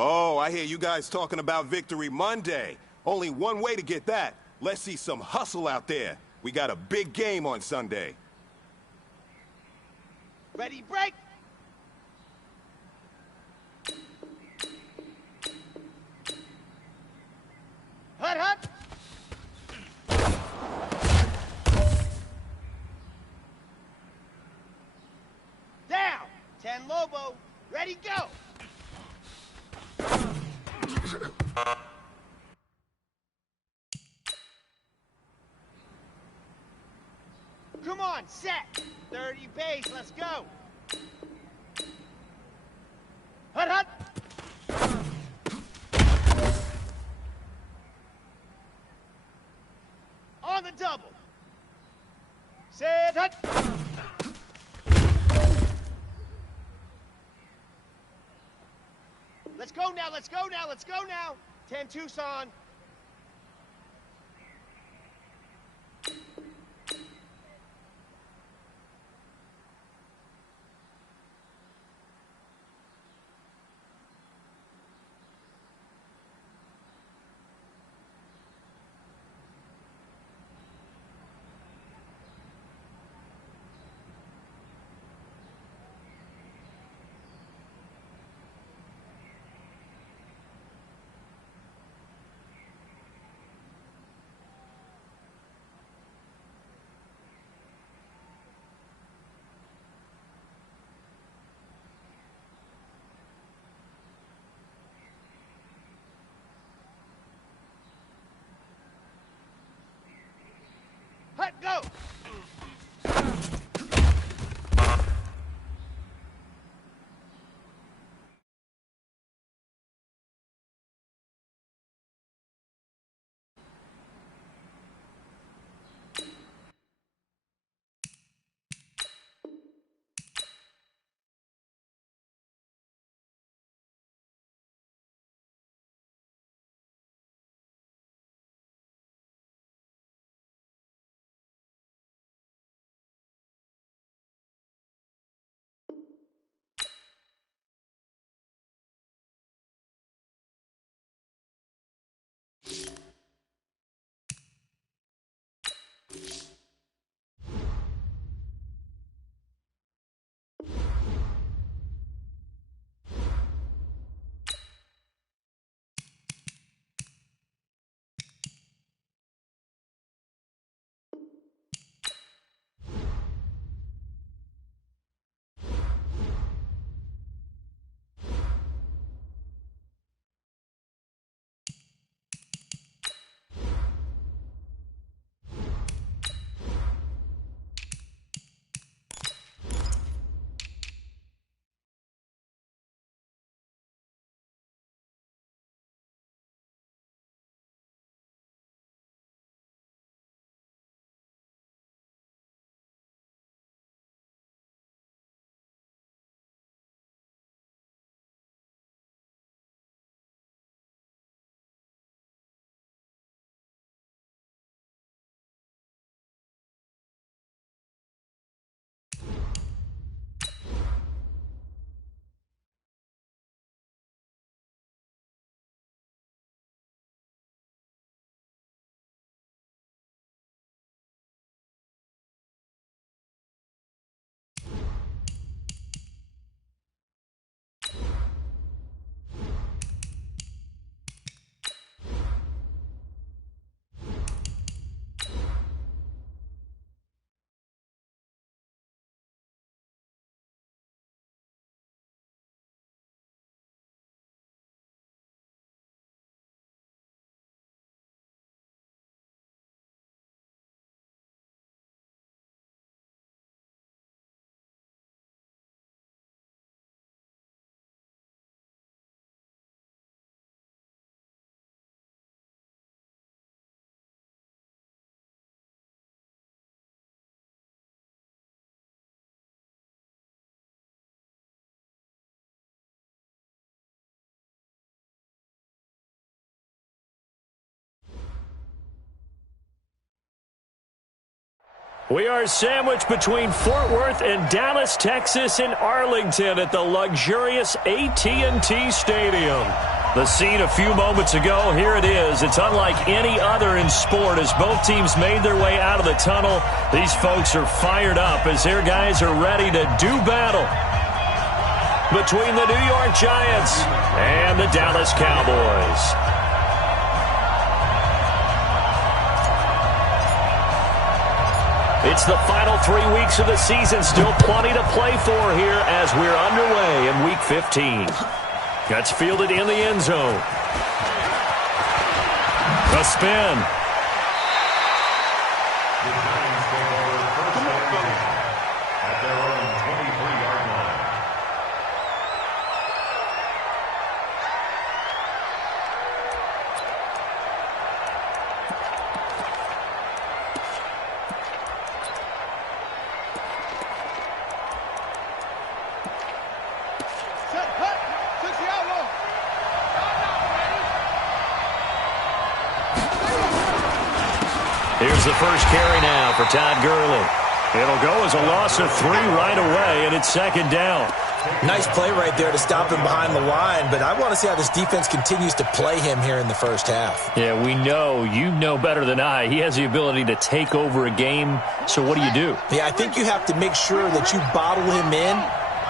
Oh, I hear you guys talking about Victory Monday. Only one way to get that. Let's see some hustle out there. We got a big game on Sunday. Ready, break! Hut, hut! Down! 10 Lobo, ready, go! Come on, set! 30 base, let's go! Hut, hut! On the double! Set, hut! Let's go now, let's go now, let's go now! 10 Tucson! Hut, go! We are sandwiched between Fort Worth and Dallas, Texas, and Arlington at the luxurious AT&T Stadium. The scene a few moments ago, here it is. It's unlike any other in sport as both teams made their way out of the tunnel. These folks are fired up as their guys are ready to do battle between the New York Giants and the Dallas Cowboys. It's the final 3 weeks of the season. Still plenty to play for here as we're underway in Week 15. Gets fielded in the end zone. A spin. At their own 23-yard line. Here's the first carry now for Todd Gurley. It'll go as a loss of 3 right away, and it's second down. Nice play right there to stop him behind the line, but I want to see how this defense continues to play him here in the first half. Yeah, we know. You know better than I. He has the ability to take over a game, so what do? Yeah, I think you have to make sure that you bottle him in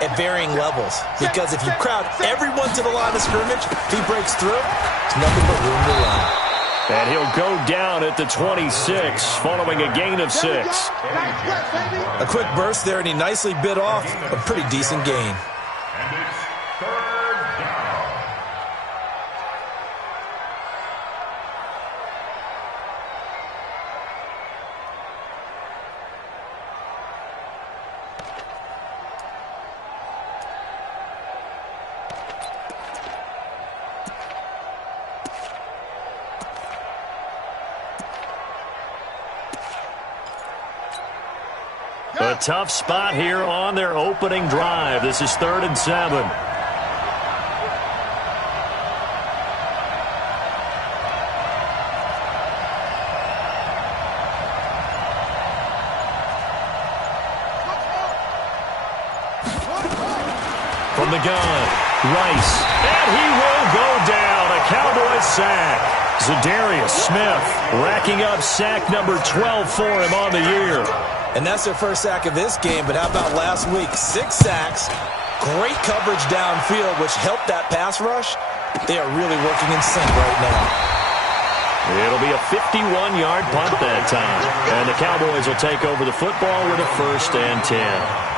at varying levels, because if you crowd everyone to the line of scrimmage, if he breaks through, there's nothing but room to run. And he'll go down at the 26 following a gain of 6. A quick burst there, and he nicely bit off a pretty decent gain. And it's third down. A tough spot here on their opening drive. This is 3rd and 7. From the gun, Rice, and he will go down. A Cowboys sack. Zadarius Smith racking up sack number 12 for him on the year. And that's their first sack of this game, but how about last week? 6 sacks, great coverage downfield, which helped that pass rush. They are really working in sync right now. It'll be a 51-yard punt that time. And the Cowboys will take over the football with a 1st and 10.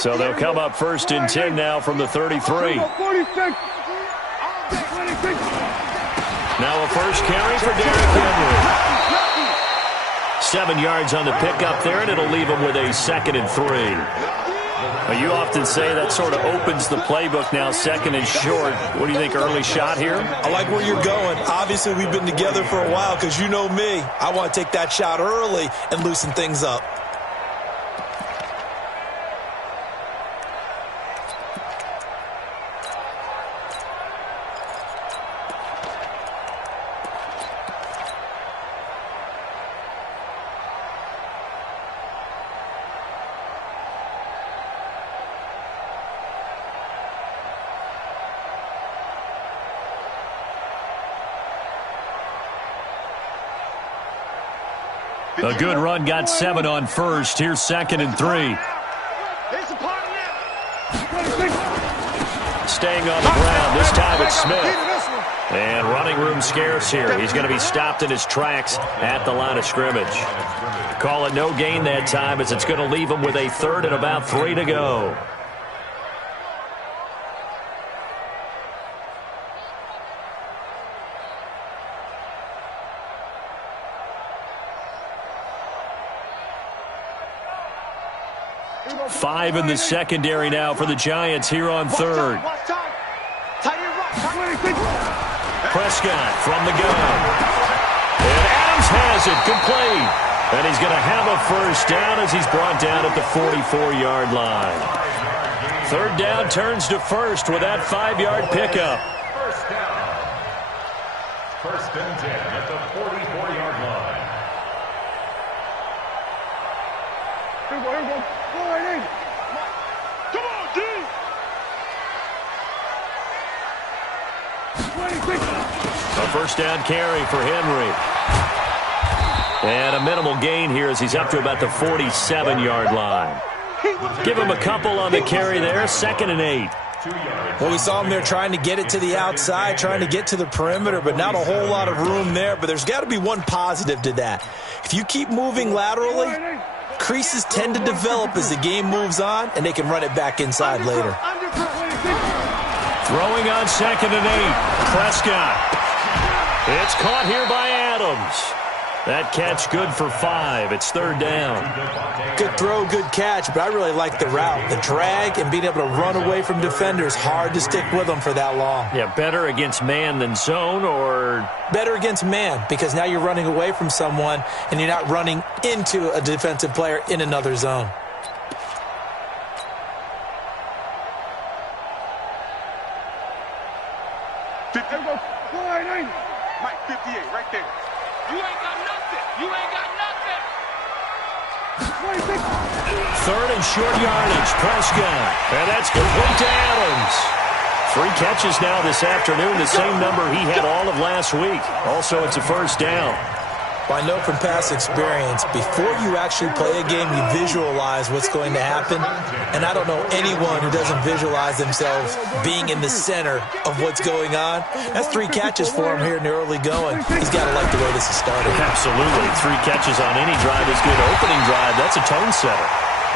So they'll come up 1st and 10 now from the 33. Now a first carry for Derrick Henry. 7 yards on the pickup there, and it'll leave him with a 2nd and 3. Well, you often say that sort of opens the playbook now, 2nd and short. What do you think, early shot here? I like where you're going. Obviously, we've been together for a while because you know me. I want to take that shot early and loosen things up. A good run, got 7 on first. Here's 2nd and 3. Staying on the ground. This time it's Smith. And running room scarce here. He's going to be stopped in his tracks at the line of scrimmage. Call it no gain that time as it's going to leave him with a 3rd and about 3 to go. 5 in the secondary now for the Giants here on third. Prescott from the gun. And Adams has it, complete. And he's going to have a first down as he's brought down at the 44-yard line. Third down turns to first with that 5-yard pickup. First down. First and 10 at the 44-yard line. Come on, D! A first down carry for Henry. And a minimal gain here as he's up to about the 47-yard line. Give him a couple on the carry there. 2nd and 8. Well, we saw him there trying to get it to the outside, trying to get to the perimeter, but not a whole lot of room there. But there's got to be one positive to that. If you keep moving laterally, creases tend to develop as the game moves on, and they can run it back inside later. Throwing on 2nd and 8. Prescott. It's caught here by Adams. That catch good for 5. It's 3rd down. Good throw, good catch, but I really like the route. The drag and being able to run away from defenders, hard to stick with them for that long. Yeah, better against man than zone, or? Better against man, because now you're running away from someone and you're not running into a defensive player in another zone. Mike, 58, right there. You ain't got nothing. You ain't got nothing. 3rd and short yardage. Prescott. And that's complete to Adams. 3 catches now this afternoon, the same number he had all of last week. Also, it's a first down. Well, I know from past experience, before you actually play a game, you visualize what's going to happen. And I don't know anyone who doesn't visualize themselves being in the center of what's going on. That's 3 catches for him here in the early going. He's got to like the way this is started. Absolutely. 3 catches on any drive is good. Opening drive, that's a tone setter.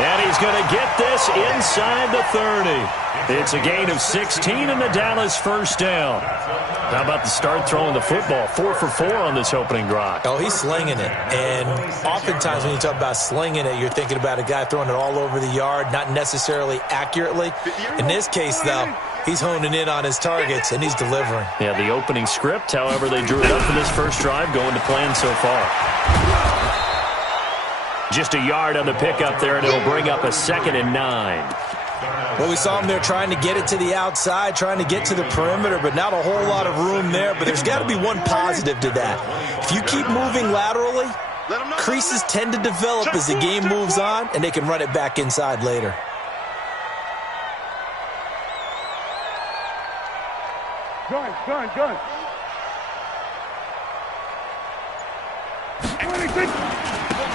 And he's going to get this inside the 30. It's a gain of 16 and the Dallas first down. How about the start throwing the football? 4 for 4 on this opening drive. Oh, he's slinging it. And oftentimes when you talk about slinging it, you're thinking about a guy throwing it all over the yard, not necessarily accurately. In this case, though, he's honing in on his targets, and he's delivering. Yeah, the opening script, however they drew it up for this first drive, going to plan so far. Just a yard on the pickup there, and it'll bring up a 2nd and 9. Well, we saw him there trying to get it to the outside, trying to get to the perimeter, but not a whole lot of room there. But there's got to be one positive to that. If you keep moving laterally, creases tend to develop as the game moves on, and they can run it back inside later. Gun.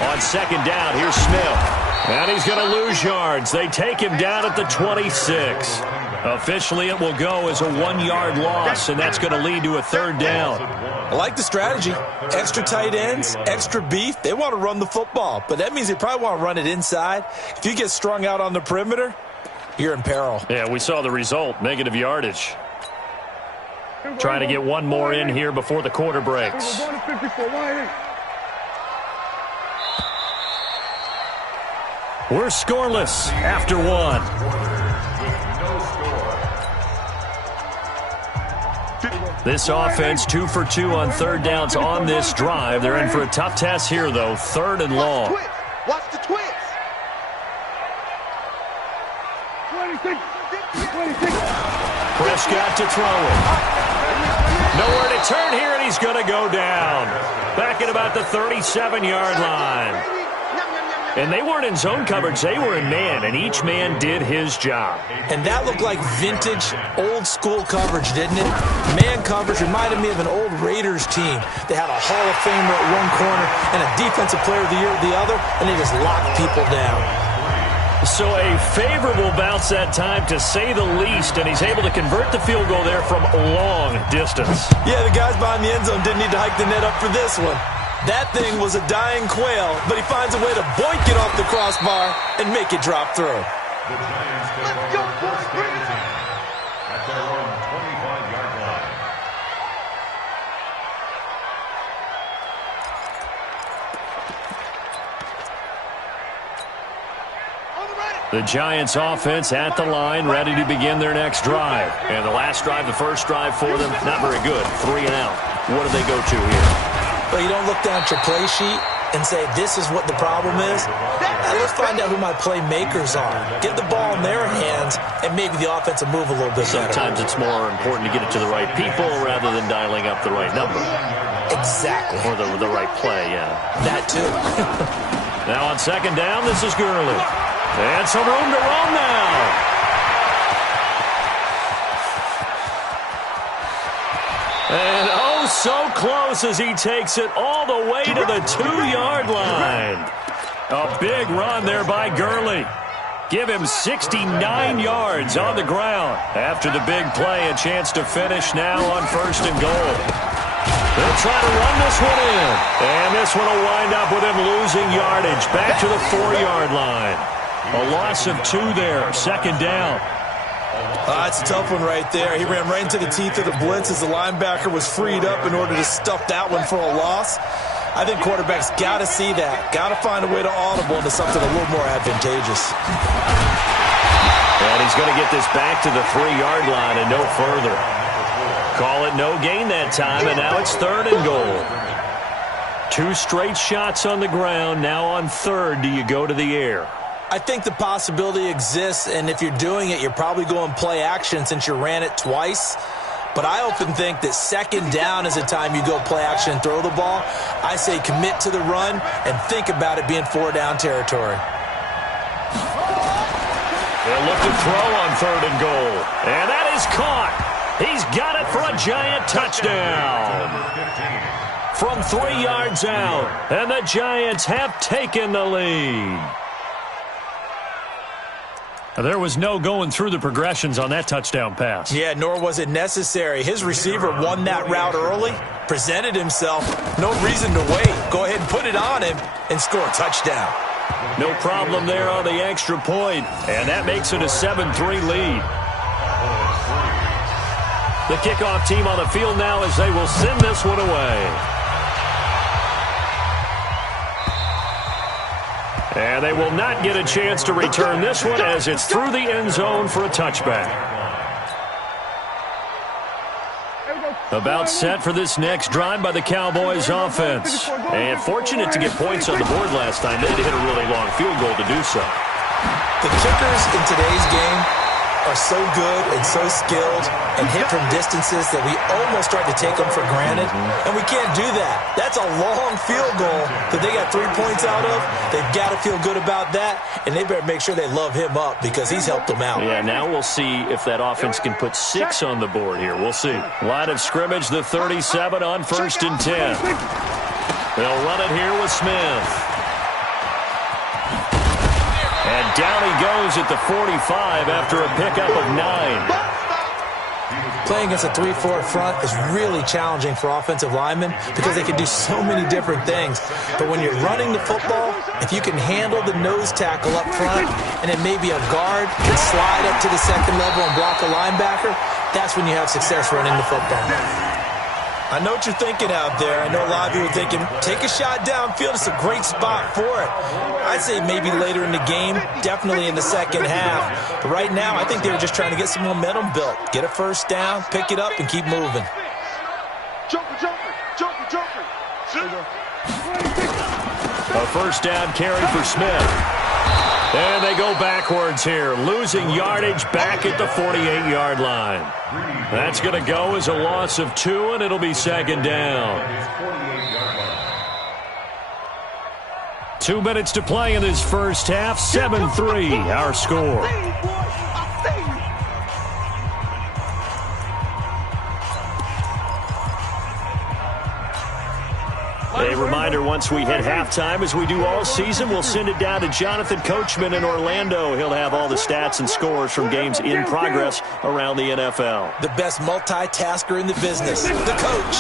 On 2nd down, here's Smith. And he's going to lose yards. They take him down at the 26. Officially, it will go as a 1-yard loss, and that's going to lead to a 3rd down. I like the strategy. Extra tight ends, extra beef. They want to run the football, but that means they probably want to run it inside. If you get strung out on the perimeter, you're in peril. Yeah, we saw the result, negative yardage. Trying to get one more in here before the quarter breaks. We're scoreless after 1. This offense 2 for 2 on 3rd downs on this drive. They're in for a tough test here, though. 3rd and long. Watch the twist. 26. Prescott to throw it. Nowhere to turn here, and he's going to go down. Back at about the 37-yard line. And they weren't in zone coverage. They were in man, and each man did his job. And that looked like vintage, old-school coverage, didn't it? Man coverage reminded me of an old Raiders team. They had a Hall of Famer at one corner and a Defensive Player of the Year at the other, and they just locked people down. So a favorable bounce that time, to say the least, and he's able to convert the field goal there from long distance. Yeah, the guys behind the end zone didn't need to hike the net up for this one. That thing was a dying quail, but he finds a way to boink it off the crossbar and make it drop through. The Giants go for first and 10 at their own 25-yard line. On the ready. The Giants offense at the line, ready to begin their next drive. And the last drive, the first drive for them, not very good. 3 and out. What do they go to here? Well, you don't look down at your play sheet and say, this is what the problem is. Now, let's find out who my playmakers are. Get the ball in their hands, and maybe the offense will move a little bit better. Sometimes it's more important to get it to the right people rather than dialing up the right number. Exactly. Or the right play, yeah. That too. Now on second down, this is Gurley. And some room to roam now. And oh, so close as he takes it all the way to the 2-yard line. A big run there by Gurley. Give him 69 yards on the ground. After the big play, a chance to finish now on 1st and goal. They'll try to run this one in. And this one will wind up with him losing yardage back to the 4-yard line. A loss of 2 there. 2nd down. It's a tough one right there. He ran right into the teeth of the blitz as the linebacker was freed up in order to stuff that one for a loss. I think quarterbacks got to see that. Got to find a way to audible into something a little more advantageous. And he's going to get this back to the 3-yard line and no further. Call it no gain that time, and now it's 3rd and goal. 2 straight shots on the ground. Now on 3rd, do you go to the air? I think the possibility exists, and if you're doing it, you're probably going play action since you ran it twice. But I often think that 2nd down is the time you go play action and throw the ball. I say commit to the run and think about it being 4-down territory. They'll look to throw on 3rd and goal. And that is caught. He's got it for a Giant touchdown. From 3 yards out, and the Giants have taken the lead. There was no going through the progressions on that touchdown pass. Yeah, nor was it necessary. His receiver won that route early, presented himself. No reason to wait. Go ahead and put it on him and score a touchdown. No problem there on the extra point, and that makes it a 7-3 lead. The kickoff team on the field now as they will send this one away. And they will not get a chance to return this one as it's through the end zone for a touchback. About set for this next drive by the Cowboys offense. And fortunate to get points on the board last time. They had to hit a really long field goal to do so. The kickers in today's game are so good and so skilled and hit from distances that we almost start to take them for granted. And we can't do that. That's a long field goal that they got 3 points out of. They've got to feel good about that, and they better make sure they love him up because he's helped them out. Yeah, now we'll see if that offense can put 6 on the board here. We'll see. Line of scrimmage, the 37 on 1st and 10. They'll run it here with Smith. And down he goes at the 45 after a pickup of 9. Playing against a 3-4 front is really challenging for offensive linemen because they can do so many different things. But when you're running the football, if you can handle the nose tackle up front and then maybe a guard can slide up to the 2nd level and block a linebacker, that's when you have success running the football. I know what you're thinking out there. I know a lot of you are thinking, take a shot downfield. It's a great spot for it. I'd say maybe later in the game, definitely in the 2nd half. But right now, I think they were just trying to get some momentum built. Get a 1st down, pick it up, and keep moving. A 1st down carry for Smith. And they go backwards here, losing yardage back at the 48-yard line. That's going to go as a loss of 2, and it'll be 2nd down. 2 minutes to play in this first half, 7-3 our score. A reminder, once we hit halftime, as we do all season, we'll send it down to Jonathan Coachman in Orlando. He'll have all the stats and scores from games in progress around the NFL. The best multitasker in the business, the coach.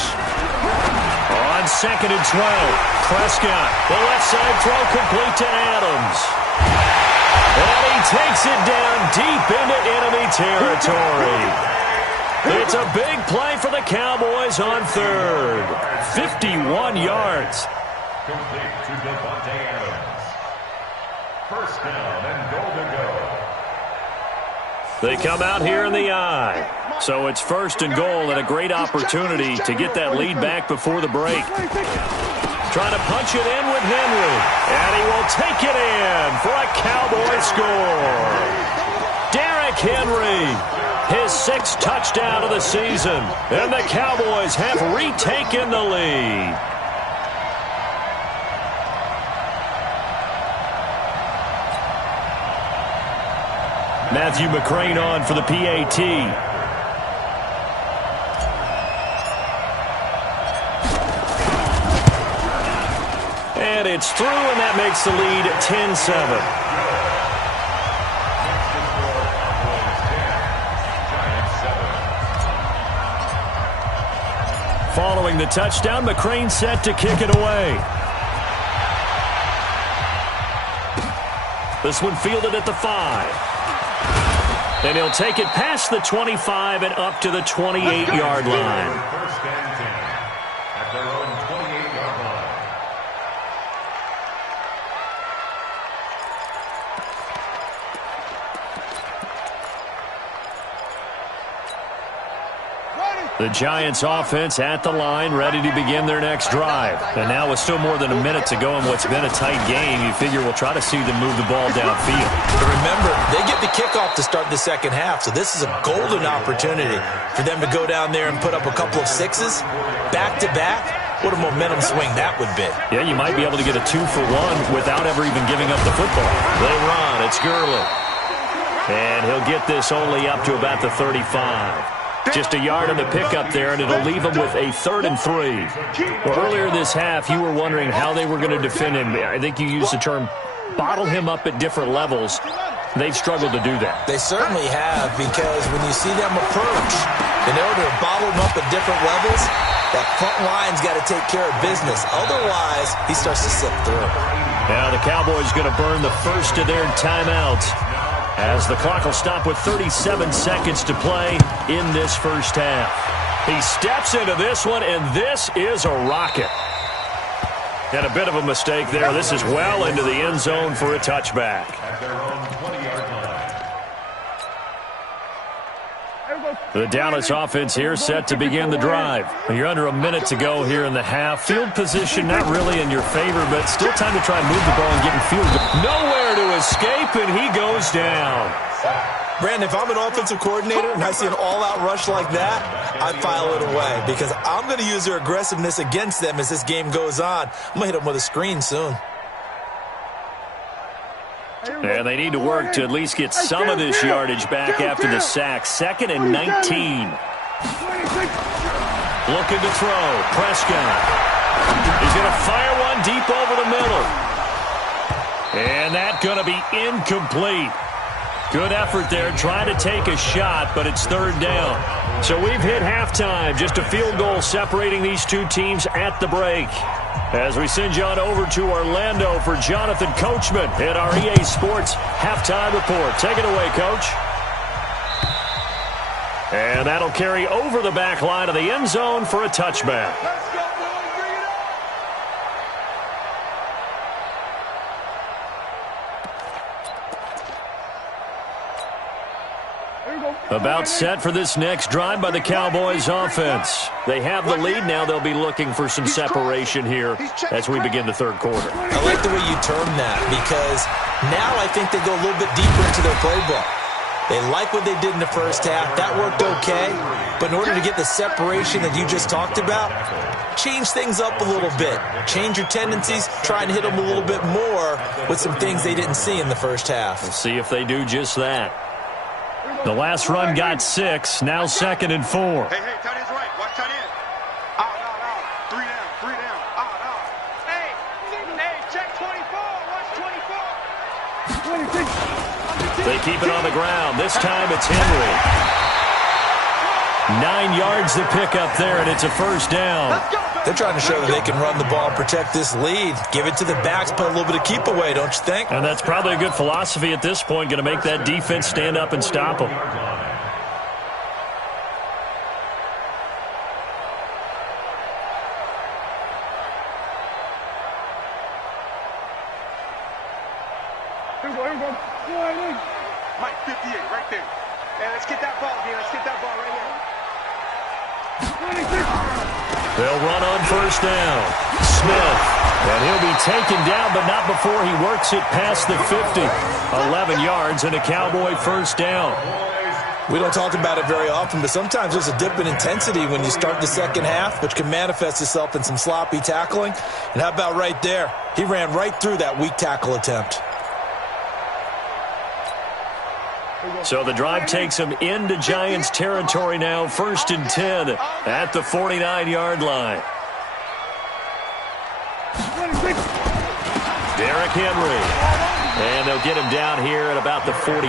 On 2nd and 12, Prescott, the left side throw complete to Adams. And he takes it down deep into enemy territory. It's a big play for the Cowboys on 3rd. 51 yards. First down and goal to go. They come out here in the I. So it's first and goal and a great opportunity to get that lead back before the break. Trying to punch it in with Henry. And he will take it in for a Cowboy score. Derrick Henry, his 6th touchdown of the season. And the Cowboys have retaken the lead. Matthew McCrane on for the PAT. And it's through, and that makes the lead 10-7. Following the touchdown, McCrane set to kick it away. This one fielded at the 5. And he'll take it past the 25 and up to the 28-yard line. First and 10 at their own 28-yard line. The Giants offense at the line, ready to begin their next drive. And now with still more than a minute to go in what's been a tight game, you figure we'll try to see them move the ball downfield. But remember, they get the kickoff to start the second half, so this is a golden opportunity for them to go down there and put up a couple of 6s back-to-back. What a momentum swing that would be. Yeah, you might be able to get a 2-for-1 without ever even giving up the football. They run. It's Gurley. And he'll get this only up to about the 35. Just a yard on the pickup there, and it'll leave him with a 3rd and 3. Well, earlier this half, you were wondering how they were going to defend him. I think you used the term bottle him up at different levels. They've struggled to do that. They certainly have, because when you see them approach, in order to bottle him up at different levels, that front line's got to take care of business. Otherwise, he starts to slip through. Now the Cowboys going to burn the first of their timeouts, as the clock will stop with 37 seconds to play in this first half. He steps into this one, and this is a rocket. And a bit of a mistake there. This is well into the end zone for a touchback. At their own 20-yard line. The Dallas offense here set to begin the drive. You're under a minute to go here in the half. Field position not really in your favor, but still time to try and move the ball and get in field goal. Nowhere to escape, and he goes down. Brandon, if I'm an offensive coordinator and I see an all-out rush like that, I file it away, because I'm going to use their aggressiveness against them as this game goes on. I'm going to hit them with a screen soon. And they need to work to at least get some of this yardage back after the sack. 2nd and 19. Looking to throw. Prescott. He's going to fire one deep over the middle. And that's going to be incomplete. Good effort there, trying to take a shot, but it's 3rd down. So we've hit halftime. Just a field goal separating these two teams at the break. As we send you on over to Orlando for Jonathan Coachman at our EA Sports Halftime Report. Take it away, Coach. And that'll carry over the back line of the end zone for a touchback. About set for this next drive by the Cowboys offense. They have the lead now. They'll be looking for some separation here as we begin the 3rd quarter. I like the way you term that, because now I think they go a little bit deeper into their playbook. They like what they did in the first half. That worked okay. But in order to get the separation that you just talked about, change things up a little bit. Change your tendencies. Try and hit them a little bit more with some things they didn't see in the first half. We'll see if they do just that. The last run got 6. Now 2nd and 4. Hey, tight end's right. Watch tight end. Out. 3 down. Out. Hey, check 24. Watch 24. They keep it on the ground. This time it's Henry. 9 yards to pick up there, and it's a 1st down. They're trying to show that they can run the ball and protect this lead. Give it to the backs, put a little bit of keep away, don't you think? And that's probably a good philosophy at this point, going to make that defense stand up and stop them. Mike, 58, right there. And let's get that ball, again. Let's get that ball right here. They'll run on first down. Smith. And he'll be taken down, but not before he works it past the 50. 11 yards and a Cowboy first down. We don't talk about it very often, but sometimes there's a dip in intensity when you start the second half, which can manifest itself in some sloppy tackling. And how about right there? He ran right through that weak tackle attempt. So the drive takes him into Giants territory now, 1st and 10 at the 49-yard line. Derrick Henry. And they'll get him down here at about the 42.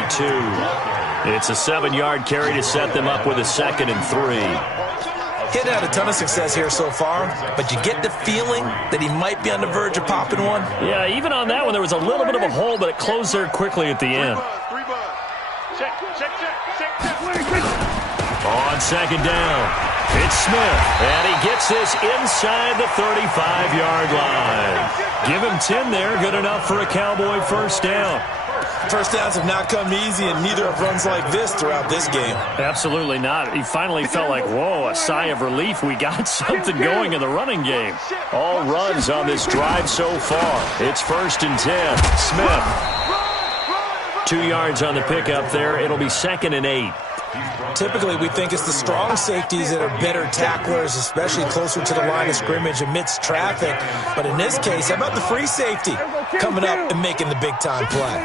It's a 7-yard carry to set them up with a 2nd and 3. He hadn't had a ton of success here so far, but you get the feeling that he might be on the verge of popping one. Yeah, even on that one, there was a little bit of a hole, but it closed there quickly at the end. On 2nd down, it's Smith, and he gets this inside the 35-yard line. Give him 10 there, good enough for a Cowboy first down. First downs have not come easy, and neither have runs like this throughout this game. Absolutely not. He finally felt like, whoa, a sigh of relief. We got something going in the running game. All runs on this drive so far. It's 1st and 10. Smith. 2 yards on the pickup there. It'll be 2nd and 8. Typically, we think it's the strong safeties that are better tacklers, especially closer to the line of scrimmage amidst traffic. But in this case, how about the free safety coming up and making the big-time play?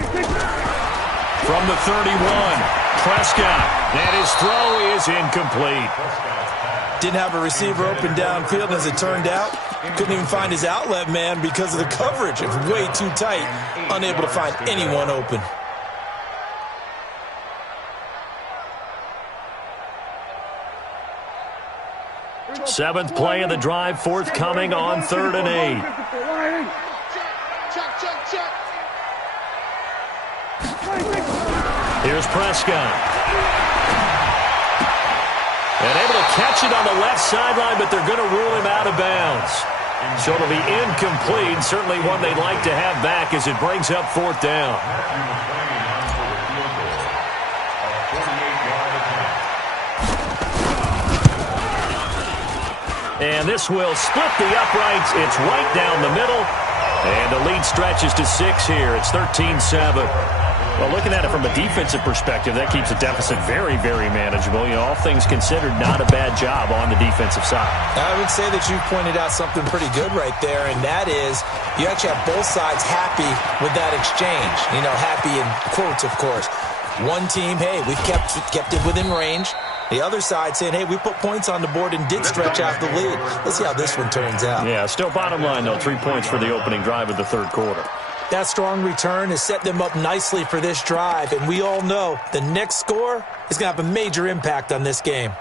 From the 31, Prescott, and his throw is incomplete. Didn't have a receiver open downfield, as it turned out. Couldn't even find his outlet man because of the coverage. It was way too tight, unable to find anyone open. Seventh play of the drive, forthcoming on 3rd and 8. Here's Prescott. And able to catch it on the left sideline, but they're going to rule him out of bounds. So it'll be incomplete. Certainly one they'd like to have back as it brings up 4th down. And this will split the uprights. It's right down the middle. And the lead stretches to 6 here. It's 13-7. Well, looking at it from a defensive perspective, that keeps the deficit very, very manageable. You know, all things considered, not a bad job on the defensive side. I would say that you pointed out something pretty good right there, and that is you actually have both sides happy with that exchange. You know, happy in quotes, of course. One team, hey, we've kept it within range. The other side saying, hey, we put points on the board and did stretch out the lead. Let's see how this one turns out. Yeah, still bottom line, though, 3 points for the opening drive of the 3rd quarter. That strong return has set them up nicely for this drive, and we all know the next score is going to have a major impact on this game.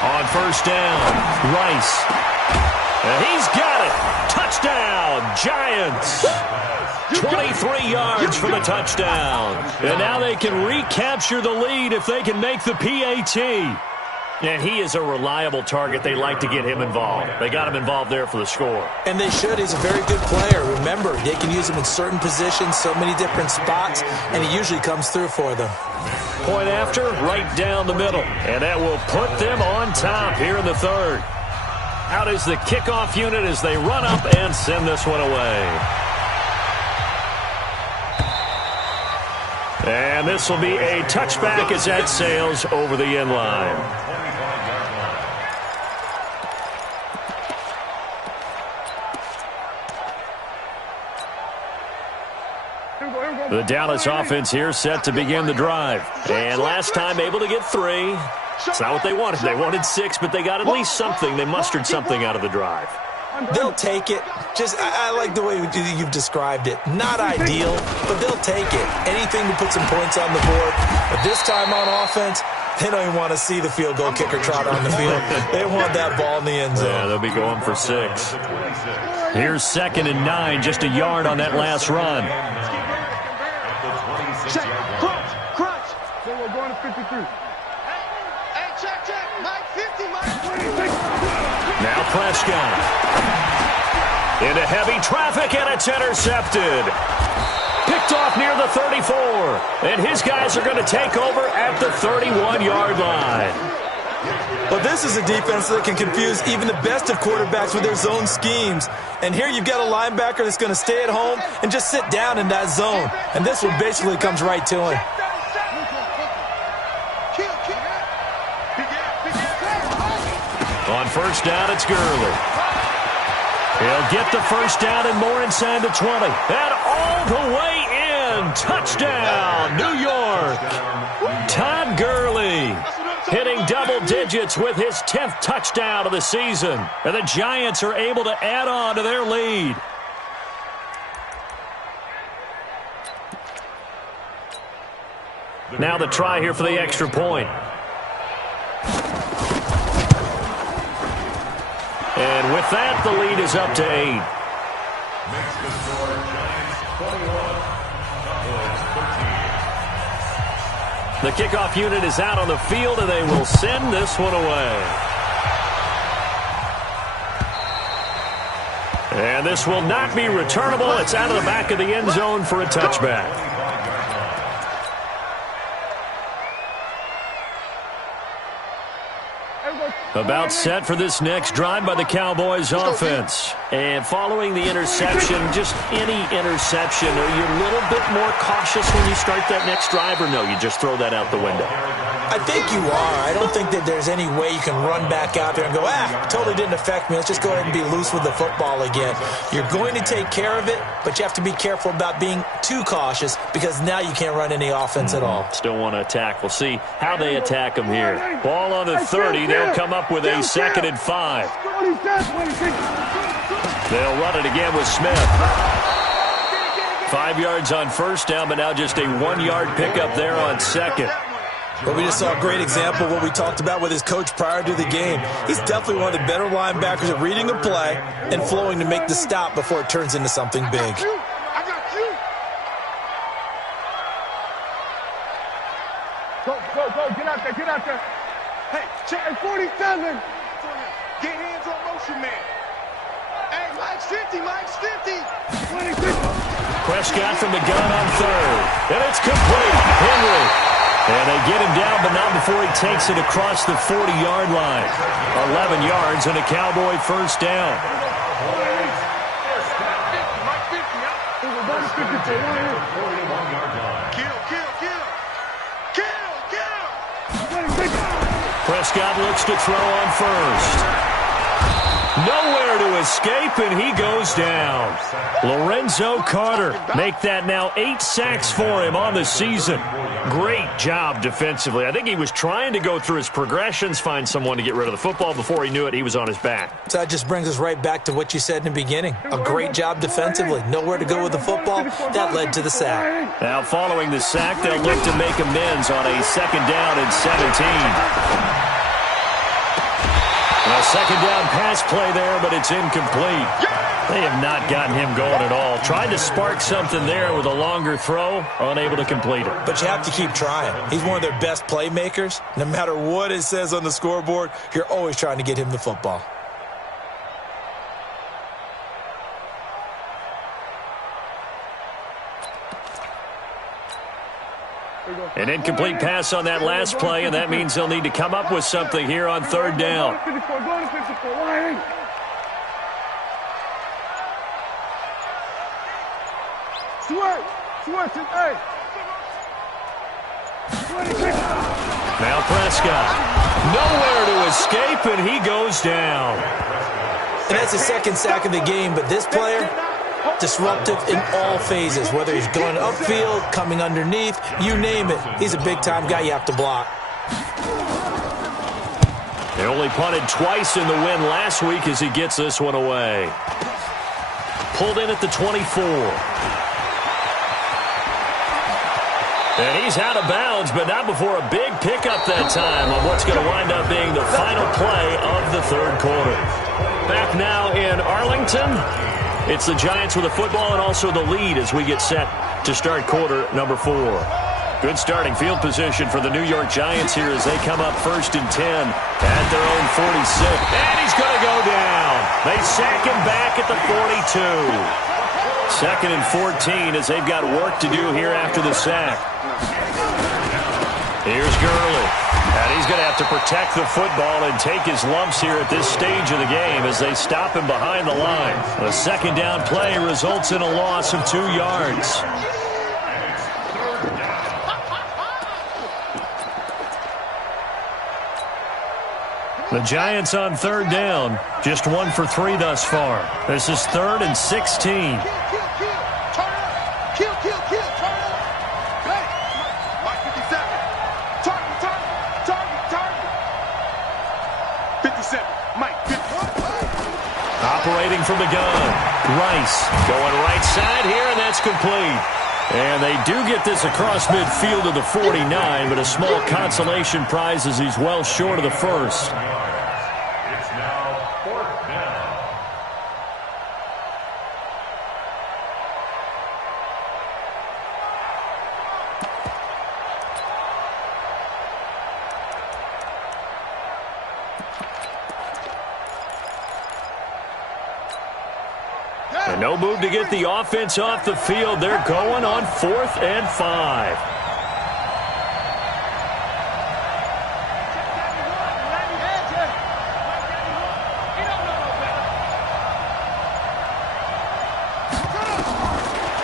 On first down, Rice. And he's got it. Touchdown, Giants. 23 yards for the touchdown. And now they can recapture the lead if they can make the PAT. And he is a reliable target. They like to get him involved. They got him involved there for the score. And they should. He's a very good player. Remember, they can use him in certain positions, so many different spots, and he usually comes through for them. Point after, right down the middle. And that will put them on top here in the 3rd. Out is the kickoff unit as they run up and send this one away. And this will be a touchback as that sails over the end line. The Dallas offense here set to begin the drive. And last time able to get 3. It's not what they wanted. They wanted 6, but they got at least something. They mustered something out of the drive. They'll take it. I like the way you've described it. Not ideal, but they'll take it. Anything to put some points on the board. But this time on offense, they don't even want to see the field goal kicker trot on the field. They want that ball in the end zone. Yeah, they'll be going for 6. Here's 2nd and 9, just a yard on that last run. Crunch. So we're going to 53. Prescott. Into heavy traffic, and it's intercepted. Picked off near the 34. And his guys are going to take over at the 31-yard line. Well, this is a defense that can confuse even the best of quarterbacks with their zone schemes. And here you've got a linebacker that's going to stay at home and just sit down in that zone. And this one basically comes right to him. On first down, it's Gurley. He'll get the first down and more inside the 20. And all the way in. Touchdown, New York. Todd Gurley hitting double digits with his 10th touchdown of the season. And the Giants are able to add on to their lead. Now the try here for the extra point. And with that, the lead is up to 8. Makes the score Giants 21, Cowboys 13. The kickoff unit is out on the field, and they will send this one away. And this will not be returnable. It's out of the back of the end zone for a touchback. About set for this next drive by the Cowboys offense. And following the interception, just any interception, are you a little bit more cautious when you start that next drive, or no, you just throw that out the window? I think you are. I don't think that there's any way you can run back out there and go, totally didn't affect me. Let's just go ahead and be loose with the football again. You're going to take care of it, but you have to be careful about being too cautious because now you can't run any offense at all. Still want to attack. We'll see how they attack them here. Ball on the 30. They'll come up with a 2nd and 5. They'll run it again with Smith. 5 yards on first down, but now just a 1-yard pickup there on second. Well, we just saw a great example of what we talked about with his coach prior to the game. He's definitely one of the better linebackers at reading a play and flowing to make the stop before it turns into something big. I got you. Go. Get out there. Hey, check 47. Get hands on motion, man. Hey, Mike's 50. 26. Prescott from the gun on third. And it's complete. Henry. And they get him down, but not before he takes it across the 40-yard line. 11 yards and a Cowboy first down. Prescott looks to throw on first. Nowhere to escape, and he goes down. Lorenzo Carter make that now 8 sacks for him on the season. Great job defensively. I think he was trying to go through his progressions, find someone to get rid of the football. Before he knew it, he was on his back. So that just brings us right back to what you said in the beginning. A great job defensively. Nowhere to go with the football. That led to the sack. Now following the sack, they'll look to make amends on a 2nd down and 17. A 2nd down pass play there, but it's incomplete. They have not gotten him going at all. Tried to spark something there with a longer throw, unable to complete it. But you have to keep trying. He's one of their best playmakers. No matter what it says on the scoreboard, you're always trying to get him the football. An incomplete pass on that last play, and that means they'll need to come up with something here on 3rd down. Now Prescott. Nowhere to escape, and he goes down. And that's the 2nd sack of the game, but this player, disruptive in all phases, whether he's going upfield, coming underneath, you name it. He's a big-time guy you have to block. They only punted twice in the win last week as he gets this one away. Pulled in at the 24. And he's out of bounds, but not before a big pickup that time on what's going to wind up being the final play of the 3rd quarter. Back now in Arlington. It's the Giants with the football and also the lead as we get set to start quarter number 4. Good starting field position for the New York Giants here as they come up 1st and 10 at their own 46. And he's going to go down. They sack him back at the 42. 2nd and 14 as they've got work to do here after the sack. Here's Gurley. And he's going to have to protect the football and take his lumps here at this stage of the game as they stop him behind the line. A 2nd down play results in a loss of 2 yards. The Giants on 3rd down, just 1 for 3 thus far. This is 3rd and 16. Operating from the gun, Rice going right side here, and that's complete. And they do get this across midfield to the 49, but a small consolation prize as he's well short of the first. It's now 4th down. And no move to get the offense off the field. They're going on 4th and 5.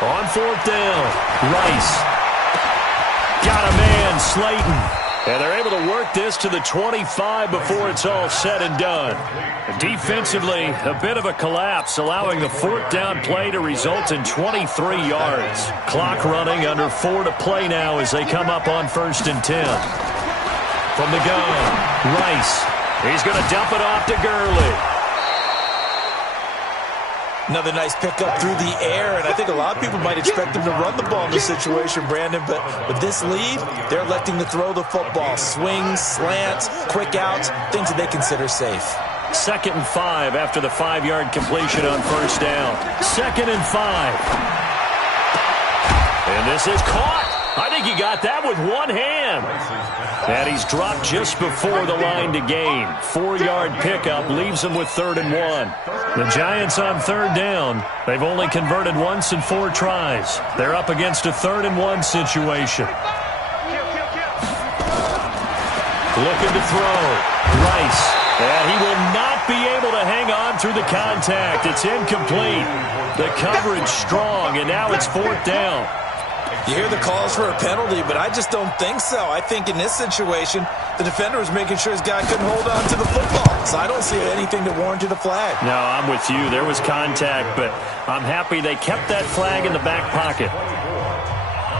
On 4th down, Rice. Got a man, Slayton. And they're able to work this to the 25 before it's all said and done. Defensively, a bit of a collapse, allowing the 4th down play to result in 23 yards. Clock running, under 4 to play now as they come up on 1st and 10. From the gun, Rice. He's going to dump it off to Gurley. Another nice pickup through the air, and I think a lot of people might expect him to run the ball in this situation, Brandon, but with this lead, they're electing to throw the football. Swings, slants, quick outs, things that they consider safe. 2nd and 5 after the 5-yard completion on 1st down. 2nd and 5. And this is caught. I think he got that with one hand. And he's dropped just before the line to gain. 4-yard pickup leaves him with 3rd and 1. The Giants on 3rd down. They've only converted once in 4 tries. They're up against a 3rd and 1 situation. Looking to throw. Rice. And he will not be able to hang on through the contact. It's incomplete. The coverage strong, and now it's 4th down. You hear the calls for a penalty, but I just don't think so. I think in this situation, the defender was making sure his guy couldn't hold on to the football. So I don't see anything that warranted a flag. No, I'm with you. There was contact, but I'm happy they kept that flag in the back pocket.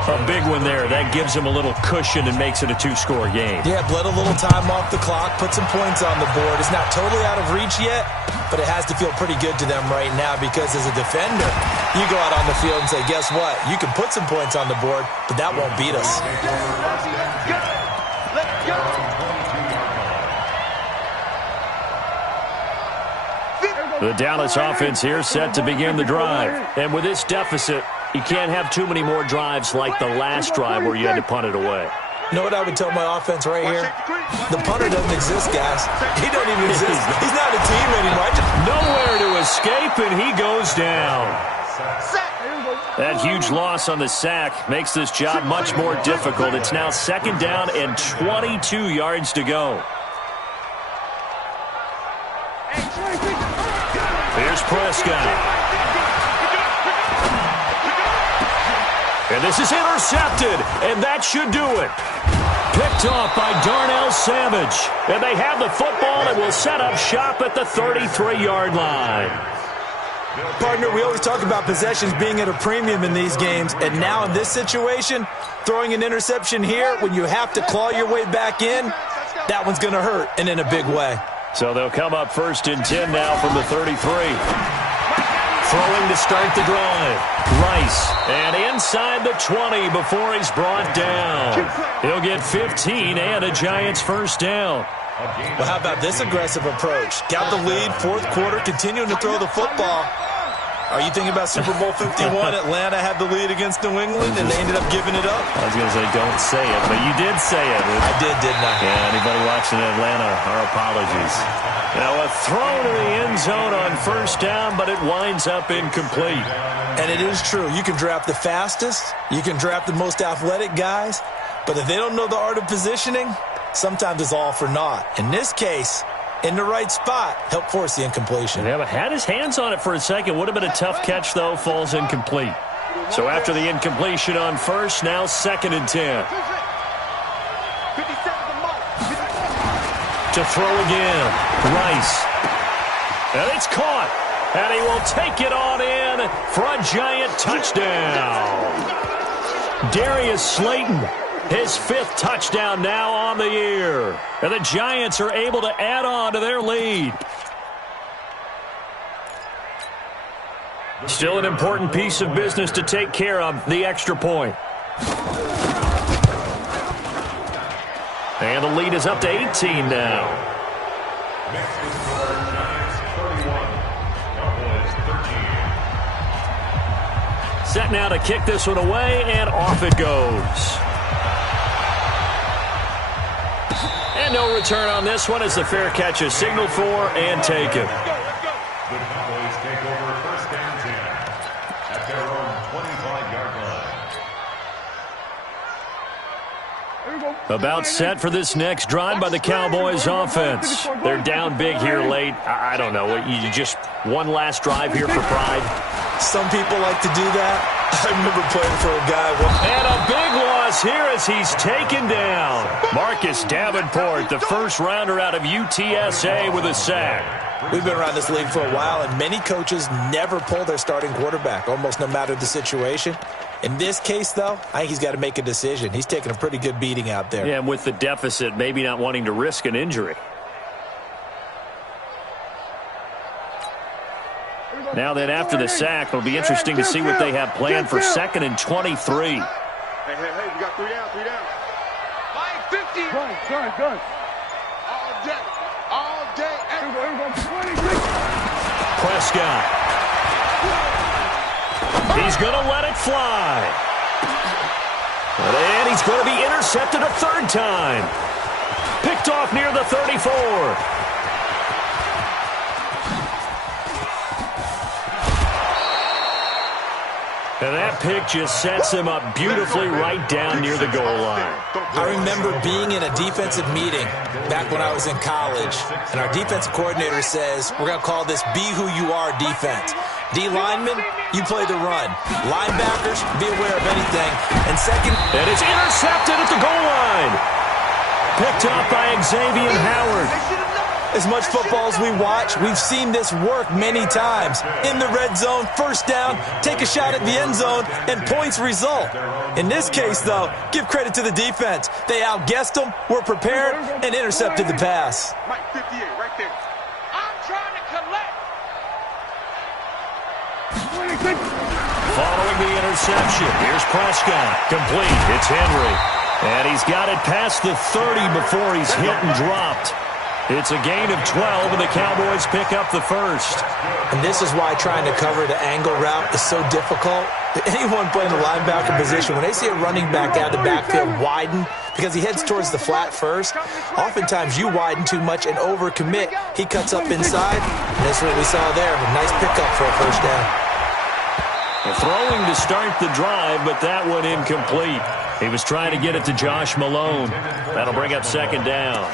A big one there. That gives him a little cushion and makes it a 2-score game. Yeah, bled a little time off the clock, put some points on the board. It's not totally out of reach yet, but it has to feel pretty good to them right now because as a defender, you go out on the field and say, guess what? You can put some points on the board, but that won't beat us. The Dallas offense here set to begin the drive. And with this deficit, you can't have too many more drives like the last drive where you had to punt it away. You know what I would tell my offense right here? The punter doesn't exist, guys. He don't even exist. He's not a team anymore. Nowhere to escape, and he goes down. That huge loss on the sack makes this job much more difficult. It's now 2nd down and 22 yards to go. Here's Prescott. And this is intercepted, and that should do it. Picked off by Darnell Savage. And they have the football and will set up shop at the 33-yard line. Partner, we always talk about possessions being at a premium in these games, and now in this situation, throwing an interception here when you have to claw your way back in, that one's going to hurt, and in a big way. So they'll come up 1st and 10 now from the 33. Throwing to start the drive. Rice. And inside the 20 before he's brought down. He'll get 15 and a Giants 1st down. Well, how about this aggressive approach? Got the lead, 4th quarter, continuing to throw the football. Are you thinking about Super Bowl 51? Atlanta had the lead against New England, and they ended up giving it up? I was going to say don't say it, but you did say it. I did, didn't I? Yeah, anybody watching Atlanta, our apologies. Now a throw to the end zone on first down, but it winds up incomplete. And it is true. You can draft the fastest. You can draft the most athletic guys. But if they don't know the art of positioning, sometimes it's all for naught. In this case, in the right spot, helped force the incompletion. Yeah, but had his hands on it for a second. Would have been a tough catch, though. Falls incomplete. So after the incompletion on first, now 2nd and 10. To throw again. Rice. And it's caught. And he will take it on in for a giant touchdown. Darius Slayton, his 5th touchdown now on the year. And the Giants are able to add on to their lead. Still an important piece of business to take care of, the extra point. And the lead is up to 18 now. Set now to kick this one away, and off it goes. And no return on this one as the fair catch is signaled for and taken. The Cowboys take over 1st and 10 at their own 25-yard line. About set for this next drive by the Cowboys offense. They're down big here late. I don't know. You just one last drive here for pride. Some people like to do that. I remember playing for a guy. And a big loss here as he's taken down. Marcus Davenport, the first rounder out of UTSA with a sack. We've been around this league for a while, and many coaches never pull their starting quarterback, almost no matter the situation. In this case, though, I think he's got to make a decision. He's taking a pretty good beating out there. Yeah, and with the deficit, maybe not wanting to risk an injury. Now then, after the sack, it'll be interesting to see what they have planned for 2nd and 23. Hey, we got 3 down, 3 down. Line 50. Gun. All day. Prescott. He's going to let it fly. And he's going to be intercepted a 3rd time. Picked off near the 34. And that pick just sets him up beautifully right down near the goal line. I remember being in a defensive meeting back when I was in college, and our defensive coordinator says, we're going to call this Be Who You Are defense. D linemen, you play the run. Linebackers, be aware of anything. And second, and it's intercepted at the goal line. Picked up by Xavier Howard. as much football as we watch, we've seen this work many times. In the red zone, first down, take a shot at the end zone, and points result. In this case, though, give credit to the defense. They outguessed them, were prepared, and intercepted the pass. Mike 58, right there. I'm trying to collect. Following the interception, here's Prescott. Complete. It's Henry. And he's got it past the 30 before he's hit and dropped. It's a gain of 12, and the Cowboys pick up the first. And this is why trying to cover the angle route is so difficult. Anyone playing the linebacker position, when they see a running back out of the backfield widen, because he heads towards the flat first, oftentimes you widen too much and overcommit. He cuts up inside, and that's what we saw there. A nice pickup for a first down. Throwing to start the drive, but that one incomplete. He was trying to get it to Josh Malone. That'll bring up second down.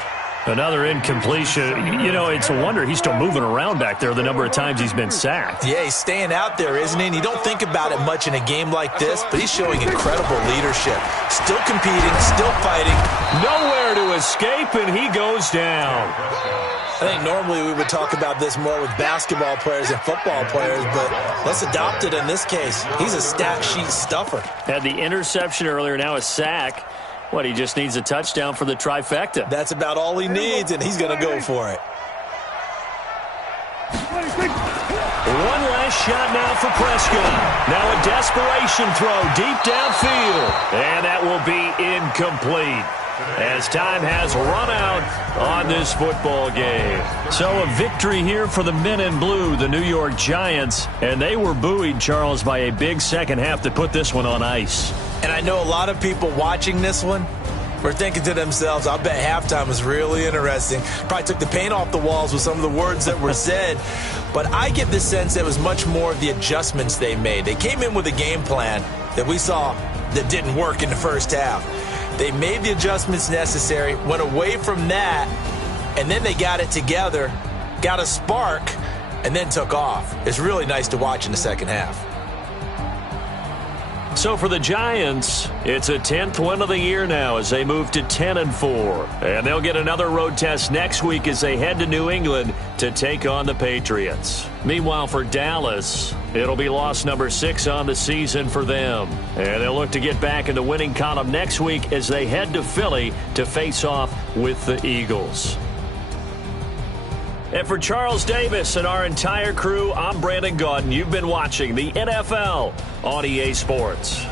Another incompletion. You know, it's a wonder he's still moving around back there the number of times he's been sacked. Yeah, he's staying out there, isn't he? And you don't think about it much in a game like this, but he's showing incredible leadership. Still competing, still fighting. Nowhere to escape, and he goes down. I think normally we would talk about this more with basketball players and football players, but let's adopt it in this case. He's a stat sheet stuffer. Had the interception earlier, now a sack. What, he just needs a touchdown for the trifecta. That's about all he needs, and he's going to go for it. One last shot now for Prescott. Now a desperation throw deep downfield. And that will be incomplete, as time has run out on this football game. So a victory here for the men in blue, the New York Giants. And they were buoyed, Charles, by a big second half to put this one on ice. And I know a lot of people watching this one, were thinking to themselves, I bet halftime was really interesting. Probably took the paint off the walls with some of the words that were said. But I get the sense that it was much more of the adjustments they made. They came in with a game plan that we saw that didn't work in the first half. They made the adjustments necessary, went away from that, and then they got it together, got a spark, and then took off. It's really nice to watch in the second half. So for the Giants, it's a 10th win of the year now as they move to 10-4. And they'll get another road test next week as they head to New England to take on the Patriots. Meanwhile, for Dallas, it'll be loss number 6 on the season for them. And they'll look to get back in the winning column next week as they head to Philly to face off with the Eagles. And for Charles Davis and our entire crew, I'm Brandon Gaudin. You've been watching the NFL on EA Sports.